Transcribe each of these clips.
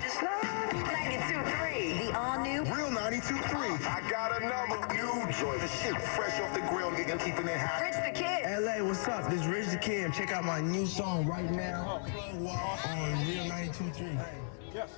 Just 92.3, the all-new Real 92.3. I got a number. New joint. The shit fresh off the grill, nigga, keeping it hot. Rich the Kid. LA, what's up? This is Rich the Kid. Check out my new song right now on Real 92.3. Yes.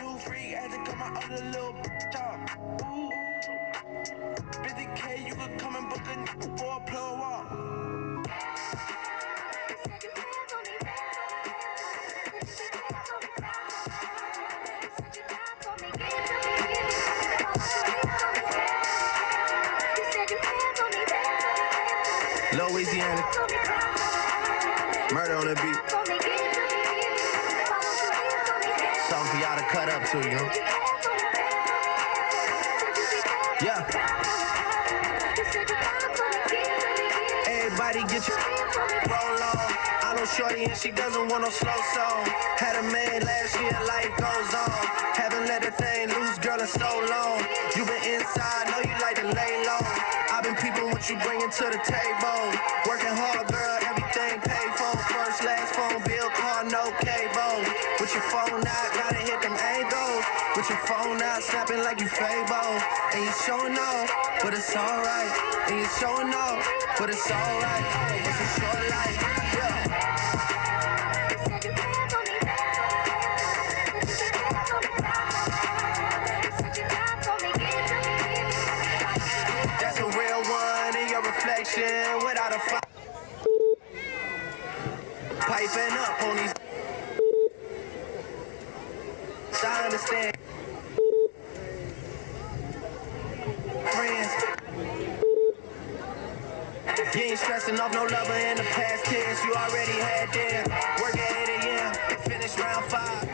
New free had to cut my other little job. 50K, you could come and book a nigga for a plug walk. Louisiana. Murder on the beat. Something for y'all to cut up to, you know? Yeah. Everybody get your roll on. I know shorty and she doesn't want no slow song. Had a man last year, life goes on. Haven't let the thing loose, girl, in so long. You been inside, know you like to lay low. I've been peeping what you bringing to the table. Working hard, girl, everything paid for. First, last phone bill, car, no cable. With your phone out, gotta hit them angles. With your phone out, snapping like you Fable. And you showing off, but it's alright. And you showing off, but it's alright. It's a short life, yeah. That's a real one in your reflection without a fight. Piping up on these. I understand. Friends. You ain't stressing off no lover in the past tense. You already had them. Work at 8 a.m. Finish round 5.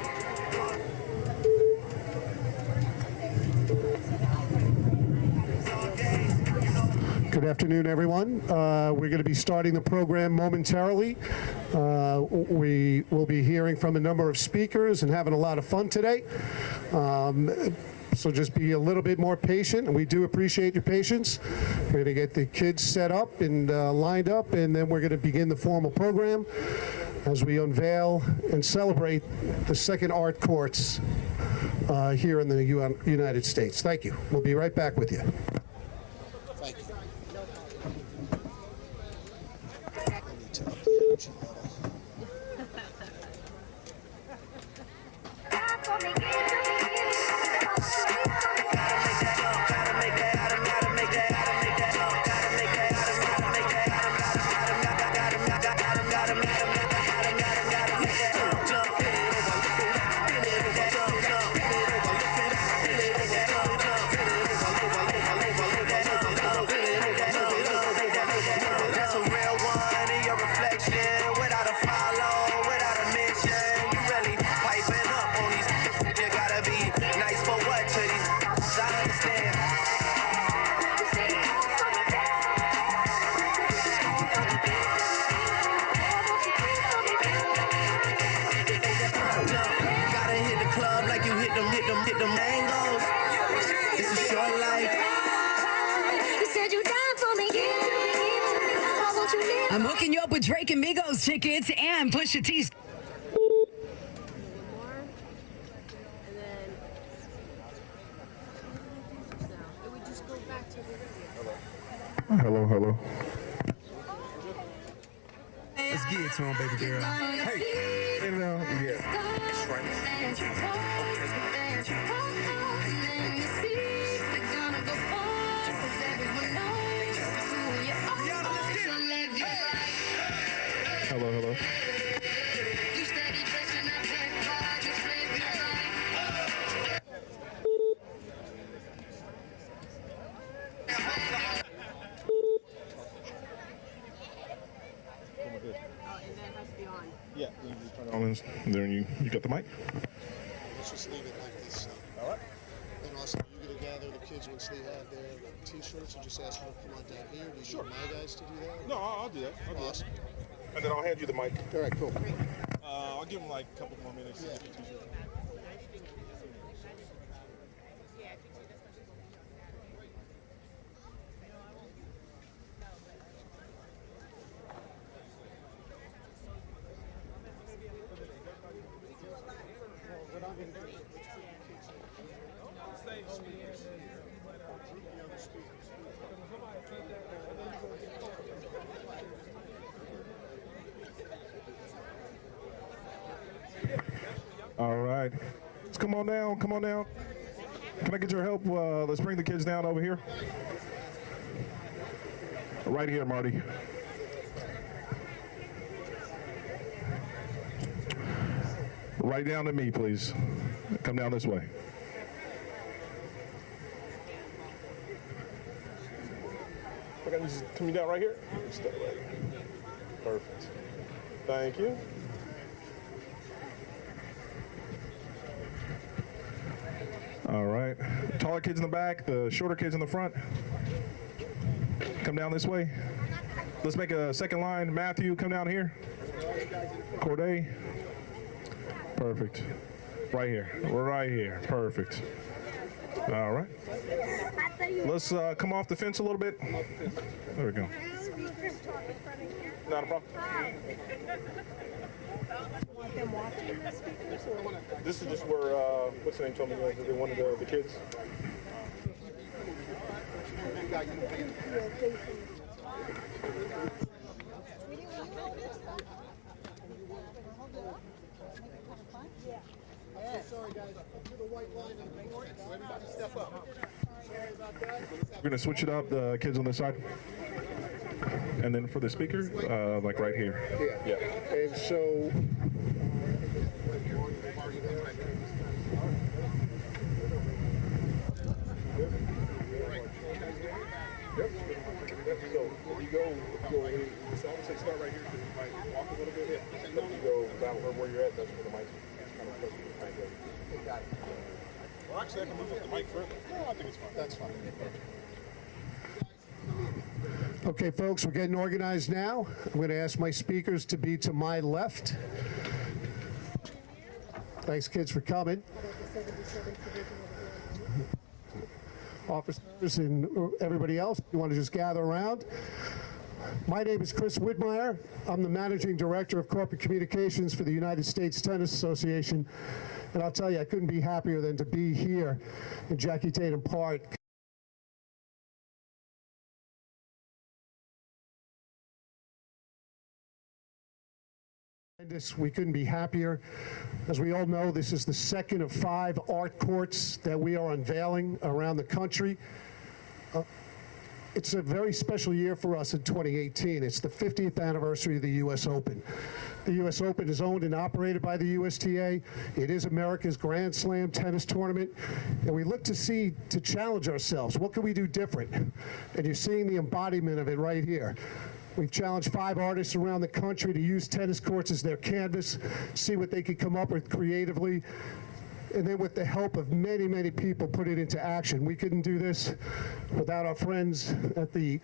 Good afternoon, everyone. We're going to be starting the program momentarily. We will be hearing from a number of speakers and having a lot of fun today. So just be a little bit more patient, and we do appreciate your patience. We're going to get the kids set up and lined up, and then we're going to begin the formal program as we unveil and celebrate the second art courts here in the United States. Thank you. We'll be right back with you. Thank you. stand. Gotta hit the club like you hit them angles. It's a short life. You said you down for me. Why won't you leave? I'm hooking you up with Drake and Migos tickets and Pusha T's. Hello, hello. Let's get it to him, baby girl. Hey, you know, yeah. Hello, hello. Yeah, you turn it on and then you got the mic. Let's just leave it like this. All right. And also, you're going to gather the kids once they have their T-shirts and just ask them to come on down here. Do you want my guys to do that? No, I'll do that. Awesome. And then I'll hand you the mic. All right, cool. I'll give him like a couple more minutes. Yeah. To get the t-shirt. All right. Let's come on down. Come on down. Can I get your help? Let's bring the kids down over here. Right here, Marty. Right down to me, please. Come down this way. Okay, just come down right here. Stay right here. Perfect. Thank you. All right. Taller kids in the back, the shorter kids in the front. Come down this way. Let's make a second line. Matthew, come down here. Corday. Perfect. Right here. Right here. Perfect. All right. Let's come off the fence a little bit. There we go. Not a problem. This is just where, what's the name told me they wanted the kids. Sorry, guys. Do the white line and everybody step up. Sorry about that. We're going to switch it up, the kids on this side. And then for the speaker, like right here. Yeah. And so. So you go, so I would say start right here, because you might walk a little bit. But if you go down where you're at, that's where the mic's kind of close to the mic. Got it. Well, actually, I can move up the mic further. No, I think it's fine. That's fine. Okay, folks, we're getting organized now. I'm going to ask my speakers to be to my left. Thanks, kids, for coming. Officers and everybody else, you want to just gather around. My name is Chris Whitmire. I'm the Managing Director of Corporate Communications for the United States Tennis Association. And I'll tell you, I couldn't be happier than to be here in Jackie Tatum Park. We couldn't be happier. As we all know, this is the second of 5 art courts that we are unveiling around the country. It's a very special year for us in 2018. It's the 50th anniversary of the U.S. Open. The U.S. Open is owned and operated by the USTA. It is America's Grand Slam tennis tournament, and we look to challenge ourselves. What can we do different? And you're seeing the embodiment of it right here. We've challenged 5 artists around the country to use tennis courts as their canvas, see what they could come up with creatively. and then with the help of many, many people, put it into action. We couldn't do this without our friends at the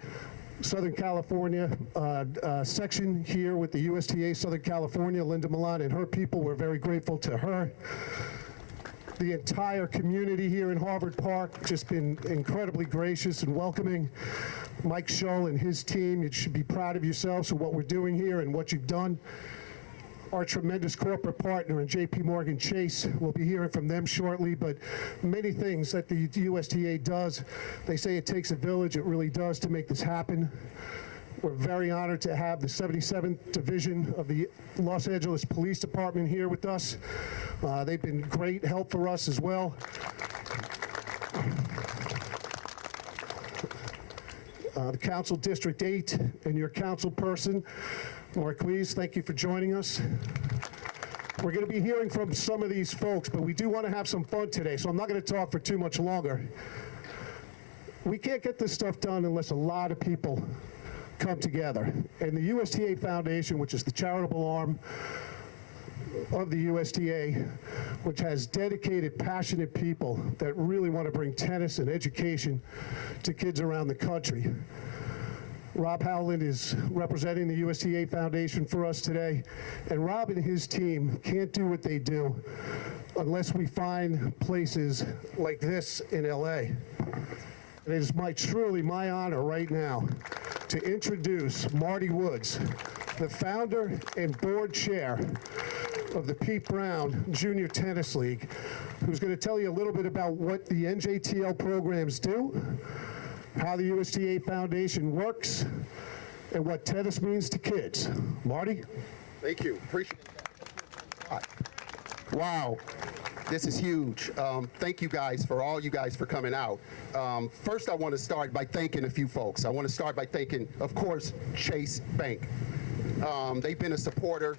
Southern California section here with the USTA Southern California, Linda Milan and her people. We're very grateful to her. The entire community here in Harvard Park just been incredibly gracious and welcoming. Mike Shull and his team, you should be proud of yourselves for what we're doing here and what you've done. Our tremendous corporate partner in JP Morgan Chase, we'll be hearing from them shortly, but many things that the USTA does, they say it takes a village, it really does to make this happen. We're very honored to have the 77th Division of the Los Angeles Police Department here with us. They've been great help for us as well. The Council District 8 and your council person, Marquise, thank you for joining us. We're going to be hearing from some of these folks, but we do want to have some fun today, so I'm not going to talk for too much longer. We can't get this stuff done unless a lot of people come together. And the USTA Foundation, which is the charitable arm of the USTA, which has dedicated, passionate people that really want to bring tennis and education to kids around the country. Rob Howland is representing the USTA Foundation for us today, and Rob and his team can't do what they do unless we find places like this in LA. It is truly my honor right now to introduce Marty Woods, the founder and board chair of the Pete Brown Junior Tennis League, who's going to tell you a little bit about what the NJTL programs do, how the USTA Foundation works, and what tennis means to kids. Marty? Thank you. Appreciate it. Wow. This is huge. Thank you guys, all you guys for coming out. First, I want to start by thanking a few folks. I want to start by thanking, of course, Chase Bank. They've been a supporter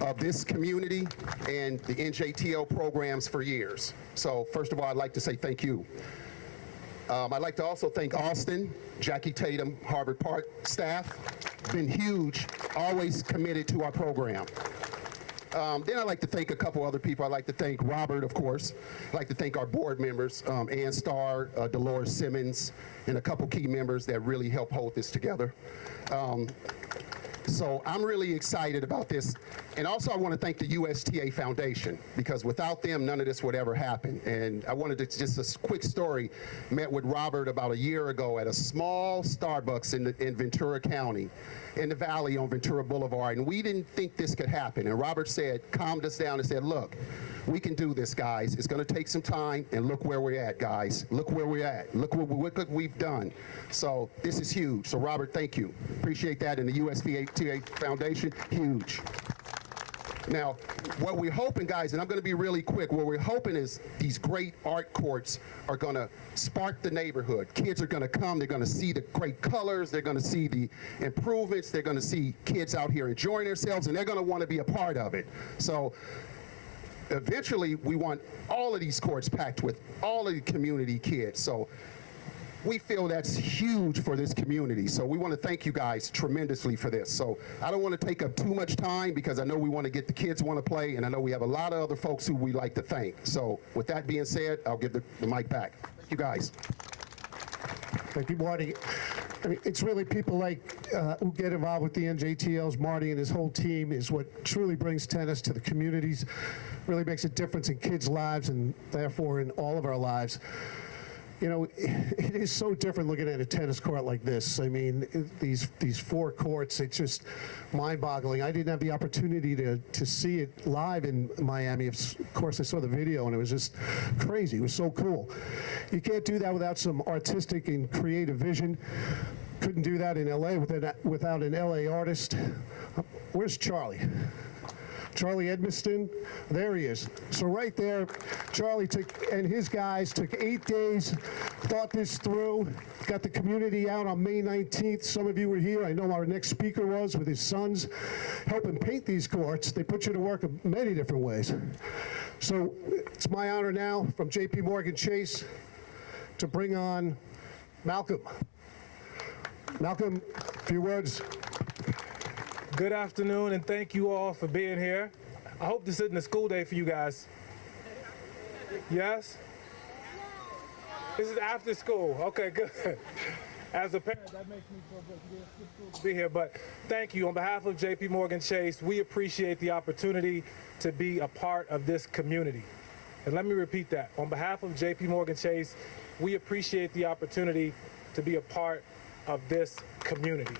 of this community and the NJTL programs for years. So first of all, I'd like to say thank you. I'd like to also thank Austin, Jackie Tatum, Harvard Park staff. Been huge, always committed to our program. Then I'd like to thank a couple other people. I'd like to thank Robert, of course. I'd like to thank our board members, Ann Starr, Dolores Simmons, and a couple key members that really help hold this together. So I'm really excited about this. And also I want to thank the USTA Foundation, because without them, none of this would ever happen. And I wanted to, just a quick story, met with Robert about a year ago at a small Starbucks in Ventura County, in the valley on Ventura Boulevard, and we didn't think this could happen. And Robert said, calmed us down and said, look, we can do this, guys. It's going to take some time, and look where we're at, guys. Look where we're at. Look what we've done. So this is huge. So Robert, thank you. Appreciate that. And the USTA Foundation, huge. Now, what we're hoping, guys, and I'm going to be really quick, what we're hoping is these great art courts are going to spark the neighborhood. Kids are going to come, they're going to see the great colors, they're going to see the improvements, they're going to see kids out here enjoying themselves, and they're going to want to be a part of it. So eventually, we want all of these courts packed with all of the community kids. So we feel that's huge for this community. So we want to thank you guys tremendously for this. So I don't want to take up too much time, because I know we want to get the kids want to play, and I know we have a lot of other folks who we like to thank. So with that being said, I'll give the mic back. Thank you guys. Thank you, Marty. I mean, it's really people like who get involved with the NJTLs. Marty and his whole team is what truly brings tennis to the communities, really makes a difference in kids' lives and therefore in all of our lives. You know, it is so different looking at a tennis court like this. I mean, these four courts, it's just mind-boggling. I didn't have the opportunity to see it live in Miami. Of course, I saw the video, and it was just crazy. It was so cool. You can't do that without some artistic and creative vision. Couldn't do that in LA without an LA artist. Where's Charlie? Charlie Edmiston, there he is. So right there, Charlie and his guys took 8 days, thought this through, got the community out on May 19th. Some of you were here. I know our next speaker was with his sons, helping paint these courts. They put you to work in many different ways. So it's my honor now from JP Morgan Chase to bring on Malcolm. Malcolm, a few words. Good afternoon, and thank you all for being here. I hope this isn't a school day for you guys. Yes? This is after school. Okay, good. As a parent, that makes me feel good to be here. But thank you. On behalf of JP Morgan Chase, we appreciate the opportunity to be a part of this community. And let me repeat that. On behalf of JP Morgan Chase, we appreciate the opportunity to be a part of this community.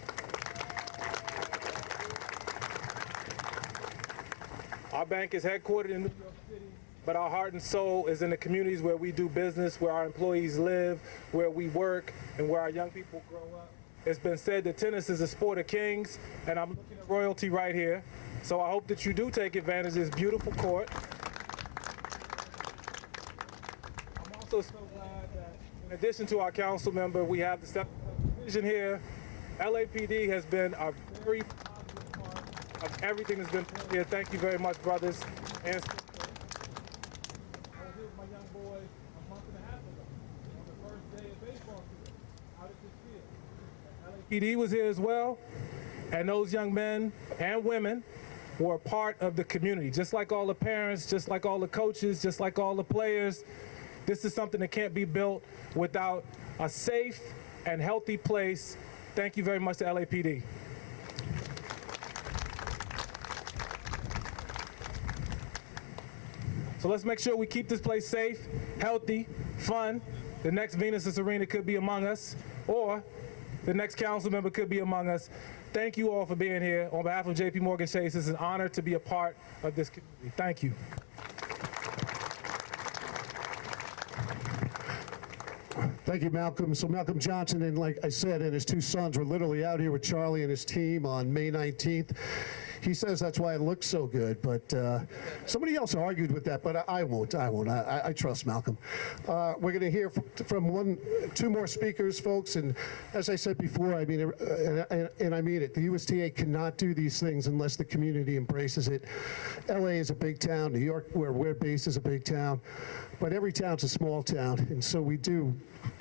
Our bank is headquartered in New York City, but our heart and soul is in the communities where we do business, where our employees live, where we work, and where our young people grow up. It's been said that tennis is a sport of kings, and I'm looking at royalty right here. So I hope that you do take advantage of this beautiful court. I'm also so glad that in addition to our council member, we have the Step Division here. LAPD has been a very positive part of everything that's been put here. Thank you very much, brothers and sisters. I was here with my young boy a month and a half ago on the first day of baseball season. How did this feel? LAPD was here as well, and those young men and women were a part of the community. Just like all the parents, just like all the coaches, just like all the players, this is something that can't be built without a safe and healthy place. Thank you very much to LAPD. So let's make sure we keep this place safe, healthy, fun. The next Venus Arena could be among us, or the next council member could be among us. Thank you all for being here. On behalf of JP Morgan Chase, it's an honor to be a part of this community. Thank you. Thank you, Malcolm. So Malcolm Johnson, and like I said, and his two sons were literally out here with Charlie and his team on May 19th. He says that's why it looks so good, but somebody else argued with that, but I won't. I trust Malcolm. We're going to hear from two more speakers, folks, and as I said before, I mean, and I mean it, the USTA cannot do these things unless the community embraces it. LA is a big town. New York, where we're based, is a big town, but every town's a small town, and so we do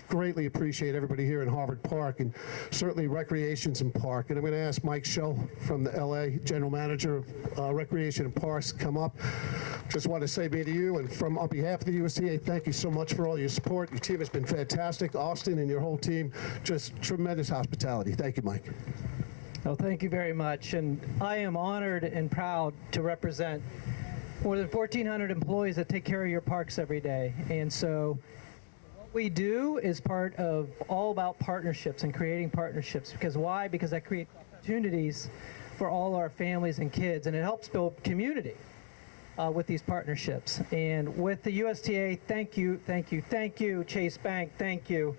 greatly appreciate everybody here in Harvard Park, and certainly Recreations and Park. And I'm going to ask Mike Schull from the LA General Manager of Recreation and Parks to come up. Just want to say to you, and on behalf of the USTA, thank you so much for all your support. Your team has been fantastic. Austin and your whole team, just tremendous hospitality. Thank you, Mike. Well, thank you very much. And I am honored and proud to represent more than 1,400 employees that take care of your parks every day. And so we do is part of all about partnerships and creating partnerships. Because why? Because that creates opportunities for all our families and kids, and it helps build community with these partnerships. And with the USTA, thank you, Chase Bank, thank you,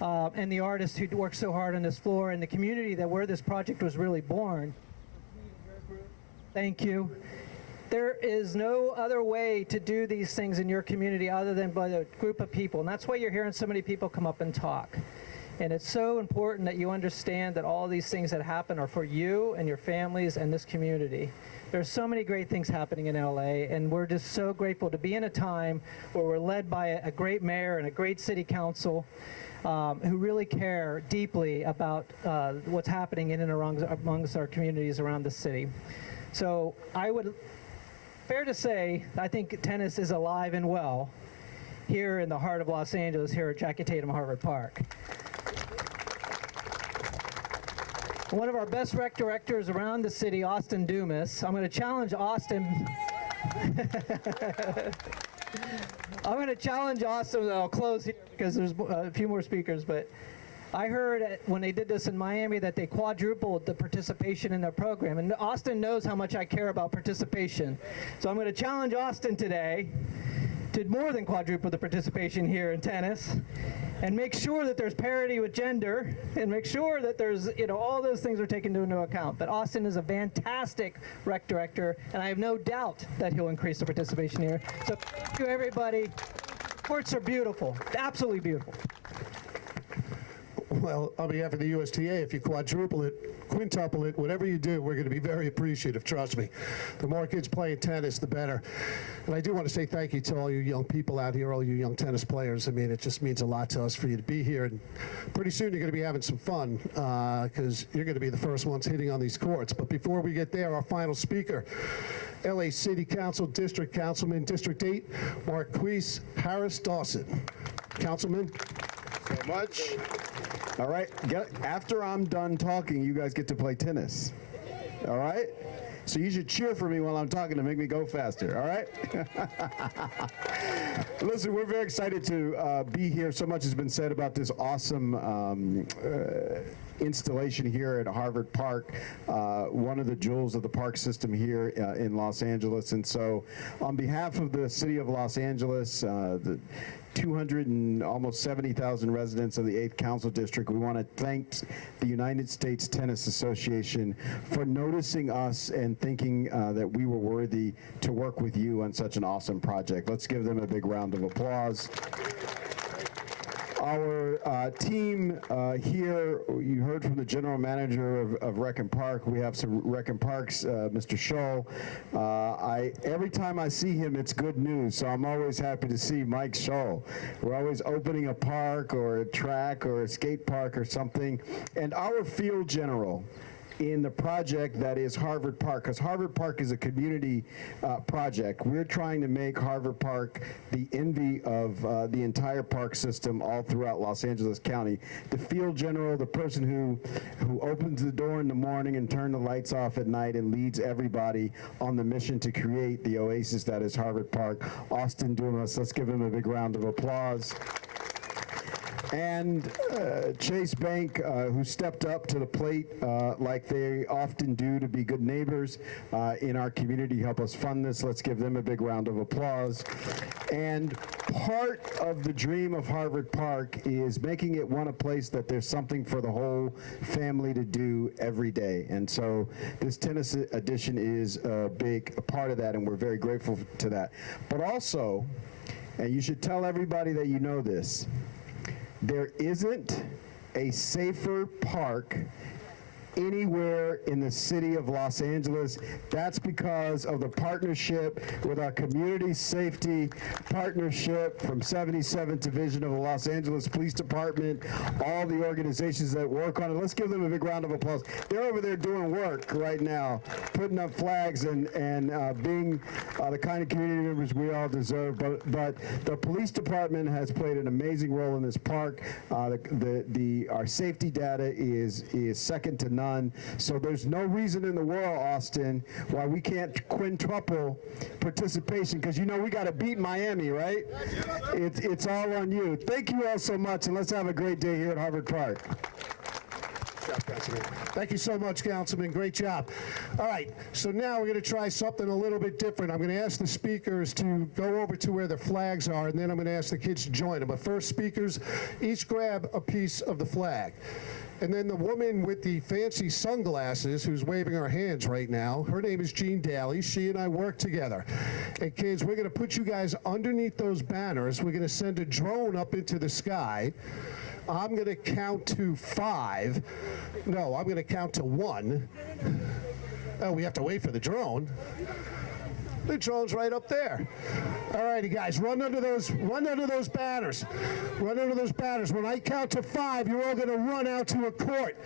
and the artists who worked so hard on this floor, and the community where this project was really born. Thank you. There is no other way to do these things in your community other than by a group of people. And that's why you're hearing so many people come up and talk. And it's so important that you understand that all these things that happen are for you and your families and this community. There's so many great things happening in LA, and we're just so grateful to be in a time where we're led by a great mayor and a great city council who really care deeply about what's happening in and amongst our communities around the city. So fair to say, I think tennis is alive and well here in the heart of Los Angeles, here at Jackie Tatum Harvard Park. One of our best rec directors around the city, Austin Dumas. I'm going to challenge Austin. I'll close here because there's a few more speakers, but I heard when they did this in Miami that they quadrupled the participation in their program. And Austin knows how much I care about participation. So I'm going to challenge Austin today to more than quadruple the participation here in tennis and make sure that there's parity with gender and make sure that there's, all those things are taken into account. But Austin is a fantastic rec director, and I have no doubt that he'll increase the participation here. So thank you, everybody. Courts are beautiful, absolutely beautiful. Well, on behalf of the USTA, if you quadruple it, quintuple it, whatever you do, we're going to be very appreciative, trust me. The more kids playing tennis, the better. And I do want to say thank you to all you young people out here, all you young tennis players. I mean, it just means a lot to us for you to be here. And pretty soon you're going to be having some fun because you're going to be the first ones hitting on these courts. But before we get there, our final speaker LA City Council District Councilman, District 8, Marquise Harris Dawson. Councilman. So much. All right, after I'm done talking, you guys get to play tennis. All right? So you should cheer for me while I'm talking to make me go faster, all right? Listen, we're very excited to be here. So much has been said about this awesome installation here at Harvard Park, one of the jewels of the park system here in Los Angeles. And so on behalf of the city of Los Angeles, the 200 and almost 70,000 residents of the 8th Council District, we want to thank the United States Tennis Association for noticing us and thinking that we were worthy to work with you on such an awesome project. Let's give them a big round of applause. Our team here, you heard from the general manager of Rec and Park. We have some Rec and Parks, Mr. Scholl. Every time I see him, it's good news, so I'm always happy to see Mike Scholl. We're always opening a park or a track or a skate park or something. And our field general in the project that is Harvard Park, because Harvard Park is a community project. We're trying to make Harvard Park the envy of the entire park system all throughout Los Angeles County. The field general, the person who opens the door in the morning and turns the lights off at night and leads everybody on the mission to create the oasis that is Harvard Park, Austin Dumas. Let's give him a big round of applause. And Chase Bank, who stepped up to the plate like they often do to be good neighbors in our community, help us fund this. Let's give them a big round of applause. And part of the dream of Harvard Park is making it a place that there's something for the whole family to do every day. And so this tennis edition is a big part of that, and we're very grateful to that. But also, and you should tell everybody that you know this, there isn't a safer park anywhere in the city of Los Angeles. That's because of the partnership with our community safety partnership from 77th Division of the Los Angeles Police Department, all the organizations that work on it. Let's give them a big round of applause. They're over there doing work right now, putting up flags and being the kind of community members we all deserve. But the police department has played an amazing role in this park. Our safety data is second to none. So there's no reason in the world, Austin, why we can't quintuple participation, because you know we got to beat Miami, right? It's all on you. Thank you all so much, and let's have a great day here at Harvard Park. Thank you so much, Councilman. Great job. All right, so now we're going to try something a little bit different. I'm going to ask the speakers to go over to where the flags are, and then I'm going to ask the kids to join them. But first, speakers, each grab a piece of the flag. And then the woman with the fancy sunglasses who's waving her hands right now, her name is Jean Daly. She and I work together. And kids, we're going to put you guys underneath those banners. We're going to send a drone up into the sky. I'm going to count to 5. No, I'm going to count to 1. Oh, we have to wait for the drone. The drone's right up there. All righty, guys, run under those banners. Run under those banners. When I count to 5, you're all going to run out to a court.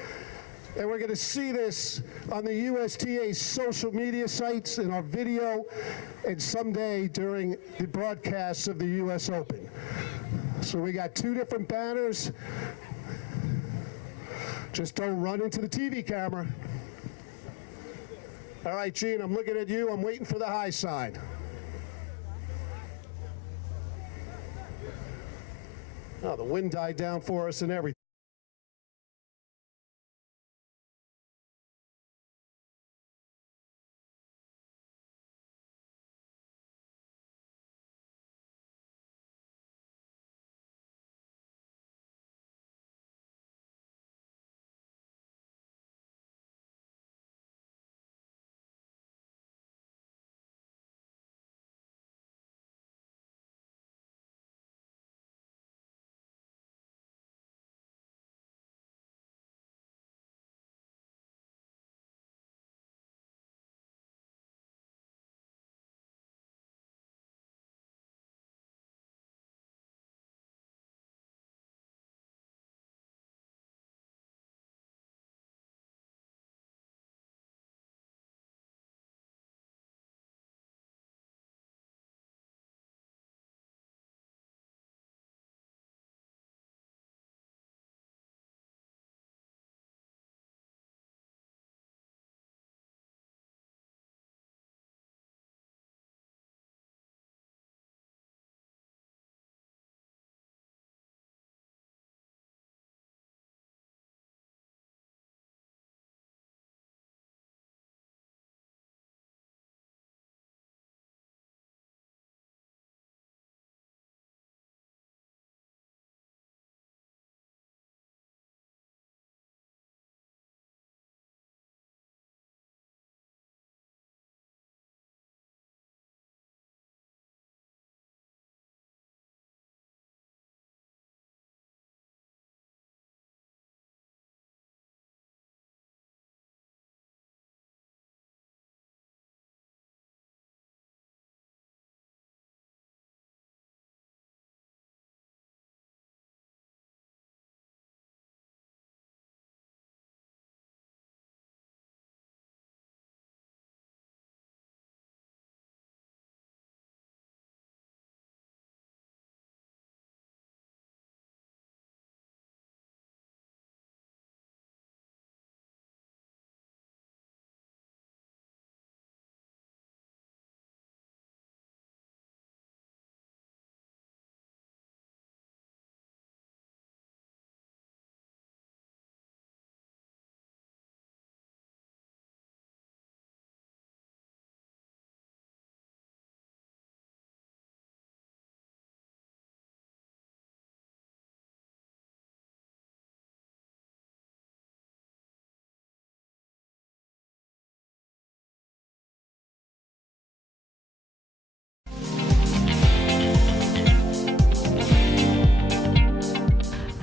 And we're going to see this on the USTA social media sites, in our video, and someday during the broadcasts of the U.S. Open. So we got 2 different banners. Just don't run into the TV camera. All right, Gene, I'm looking at you. I'm waiting for the high sign. Oh, the wind died down for us and everything.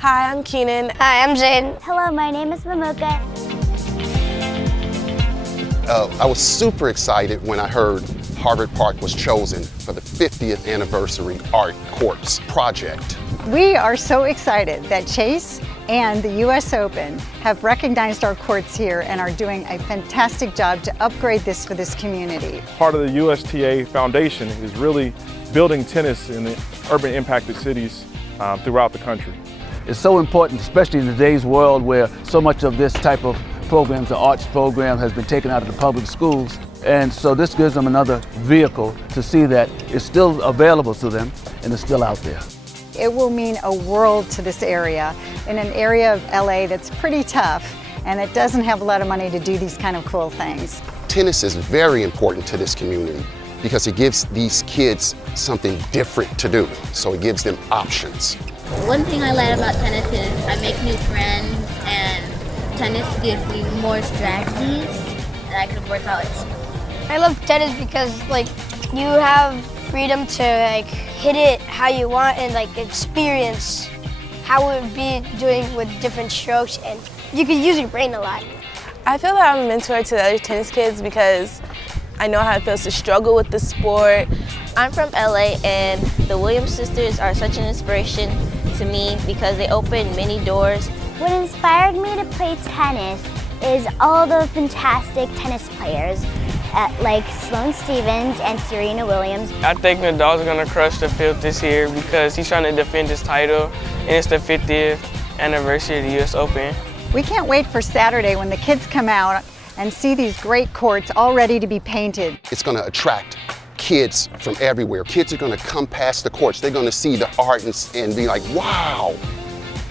Hi, I'm Keenan. Hi, I'm Zane. Hello, my name is Mamuka. I was super excited when I heard Harvard Park was chosen for the 50th anniversary art courts project. We are so excited that Chase and the US Open have recognized our courts here and are doing a fantastic job to upgrade this for this community. Part of the USTA Foundation is really building tennis in the urban impacted cities throughout the country. It's so important, especially in today's world where so much of this type of programs, the arts program, has been taken out of the public schools. And so this gives them another vehicle to see that it's still available to them and it's still out there. It will mean a world to this area, in an area of LA that's pretty tough and it doesn't have a lot of money to do these kind of cool things. Tennis is very important to this community because it gives these kids something different to do. So it gives them options. One thing I like about tennis is I make new friends, and tennis gives me more strategies that I can work out at school. I love tennis because you have freedom to hit it how you want and experience how it would be doing with different strokes, and you can use your brain a lot. I feel like I'm a mentor to the other tennis kids because I know how it feels to struggle with the sport. I'm from LA, and the Williams sisters are such an inspiration to me because they open many doors. What inspired me to play tennis is all the fantastic tennis players like Sloane Stephens and Serena Williams. I think Nadal's gonna crush the field this year because he's trying to defend his title, and it's the 50th anniversary of the US Open. We can't wait for Saturday when the kids come out and see these great courts all ready to be painted. It's going to attract kids from everywhere. Kids are going to come past the courts. They're going to see the art and be like, wow,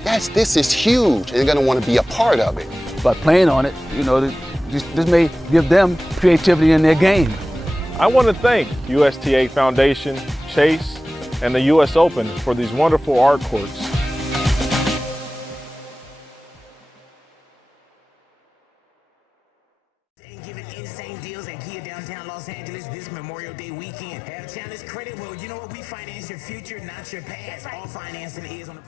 this is huge. And they're going to want to be a part of it. By playing on it, this may give them creativity in their game. I want to thank USTA Foundation, Chase, and the US Open for these wonderful art courts. Insane deals at Kia downtown Los Angeles this Memorial Day weekend. Have Challenge credit? Well, you know what? We finance your future, not your past. All financing is on the...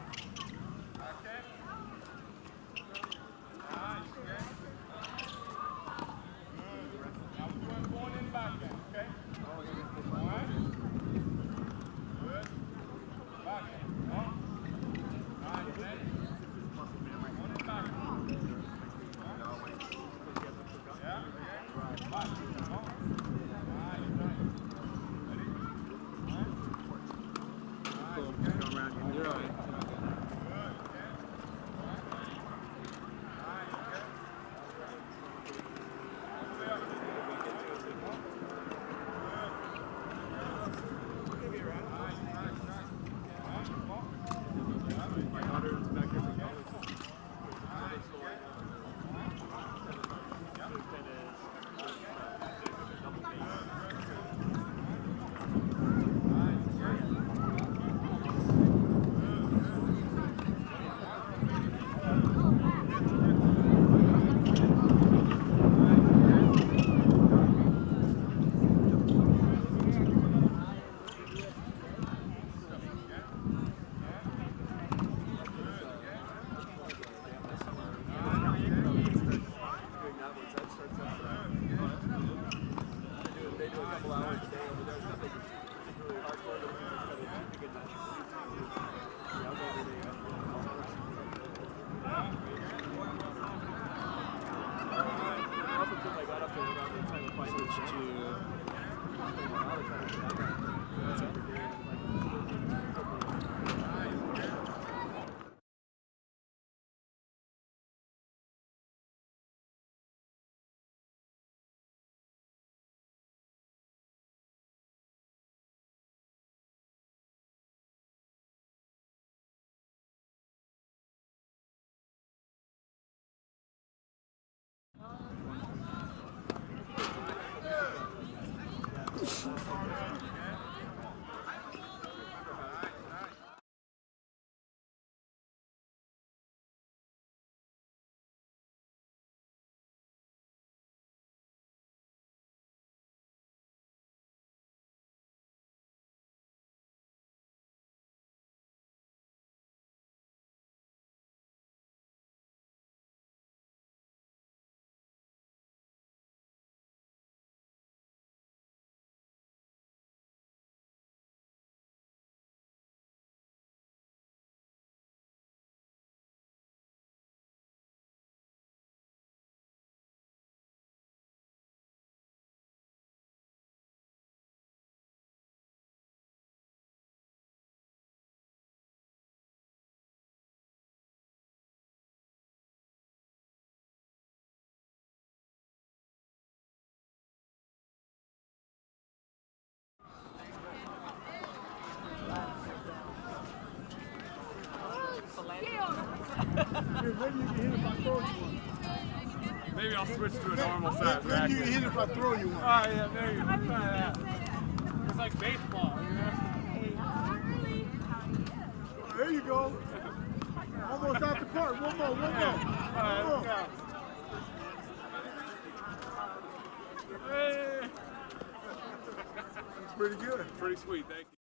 hit if I throw you one. Maybe I'll switch to a normal size Maybe racket. you hit if I throw you one. All right, yeah, there you go. Try that. It's like baseball, you know? There you go. Almost out the park. One more. All right, let's go. Hey. It's pretty good. Pretty sweet, thank you.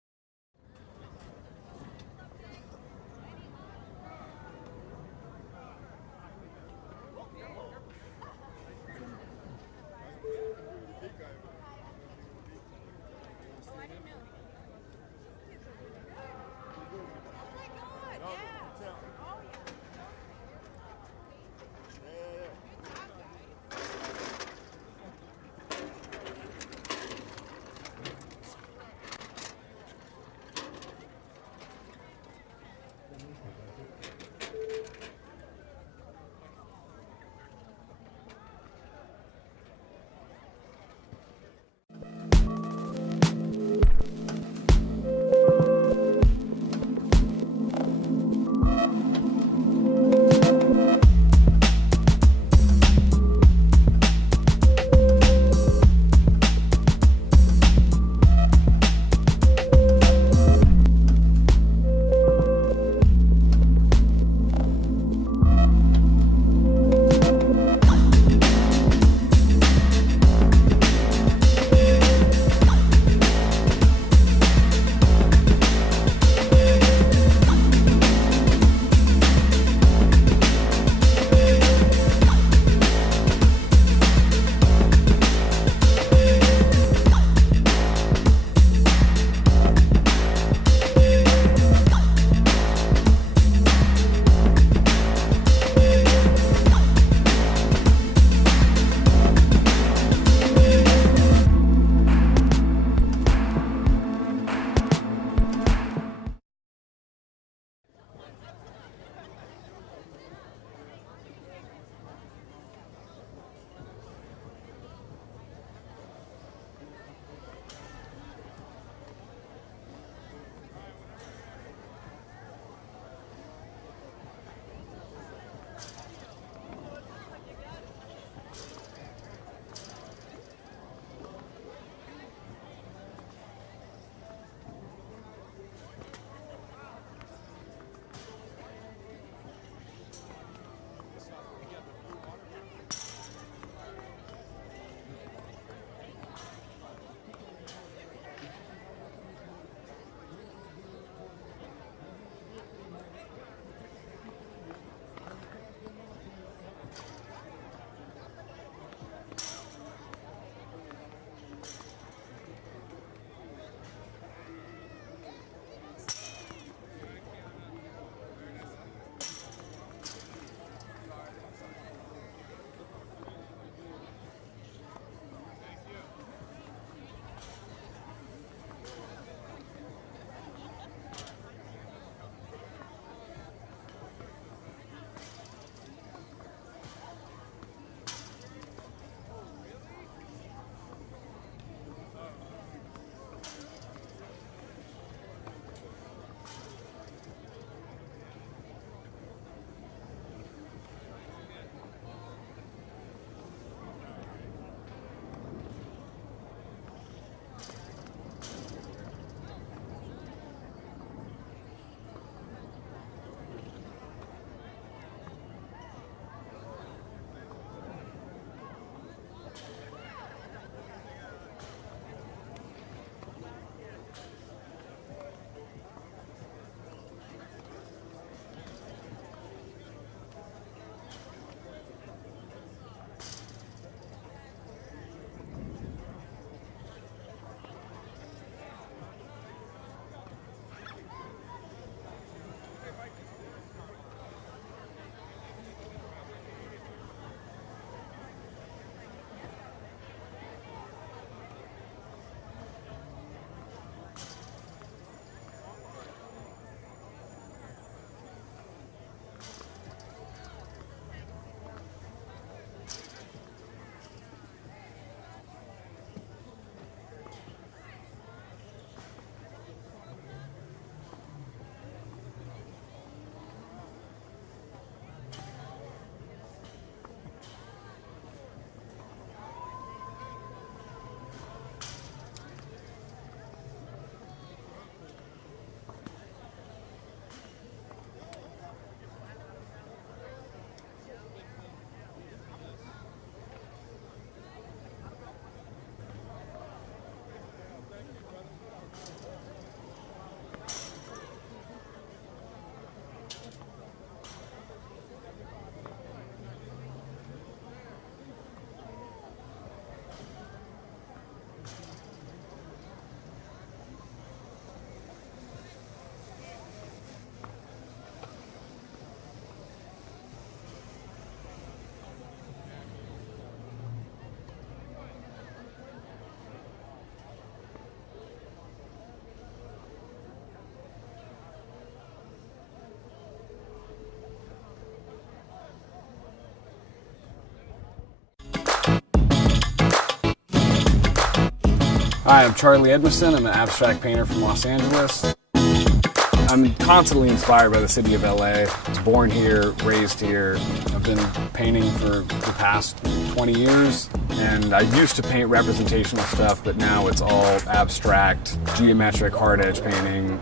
Hi, I'm Charlie Edmiston. I'm an abstract painter from Los Angeles. I'm constantly inspired by the city of LA. I was born here, raised here. I've been painting for the past 20 years, and I used to paint representational stuff, but now it's all abstract, geometric, hard edge painting.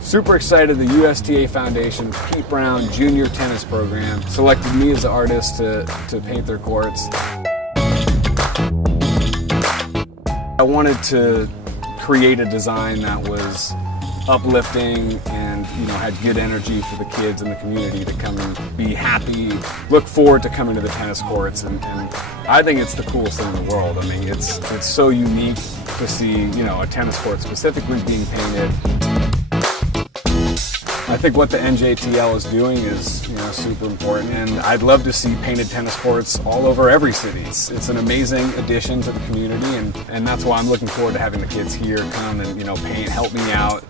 Super excited the USTA Foundation Pete Brown Junior Tennis Program selected me as the artist to paint their courts. I wanted to create a design that was uplifting and had good energy for the kids in the community to come and be happy, look forward to coming to the tennis courts, and I think it's the coolest thing in the world. I mean, it's so unique to see a tennis court specifically being painted. I think what the NJTL is doing is super important, and I'd love to see painted tennis courts all over every city. It's an amazing addition to the community, and that's why I'm looking forward to having the kids here come and paint, help me out.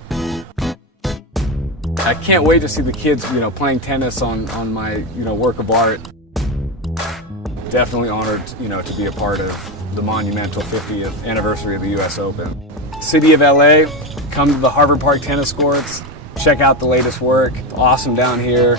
I can't wait to see the kids playing tennis on my work of art. Definitely honored to be a part of the monumental 50th anniversary of the US Open. City of LA, come to the Harvard Park tennis courts. Check out the latest work. Awesome down here.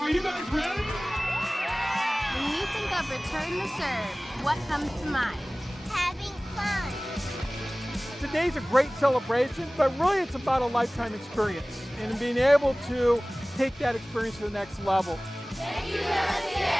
Are you guys ready? When you think of return to serve, what comes to mind? Having fun. Today's a great celebration, but really it's about a lifetime experience and being able to take that experience to the next level. Thank you, USTA.